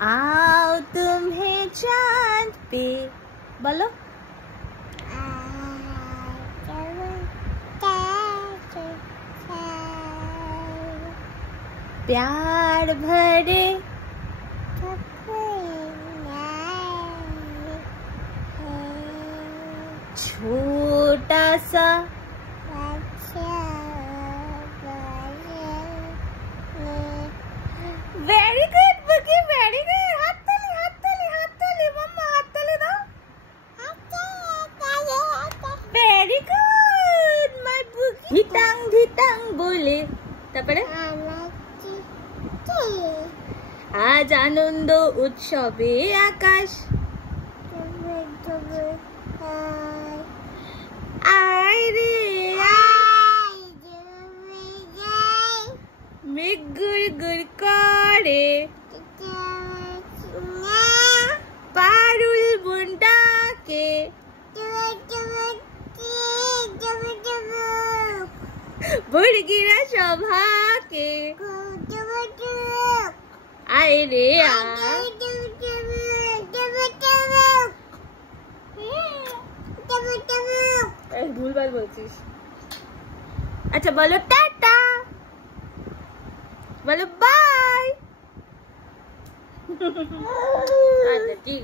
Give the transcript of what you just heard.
आओ तुम्हें चांद पे बोलो। प्यार भरे छोटा सा वेरी गुड बुकी, वेरी गुड। हाथ ताली हाथ ताली हाथ ताली मम्मा, हाथ ताली दो। वेरी गुड माय बुकी। धिटांग धिटांग बोले তারপরে আজ আনন্দ উৎসবে আকাশ আয় রে মেঘ গুড় গুড় করে পারুল বুনটাকে বুড়গিরা সভাকে আয় রে ভুলভাল বলছিস। আচ্ছা বলো টাটা, বলো বাই। আচ্ছা ঠিক।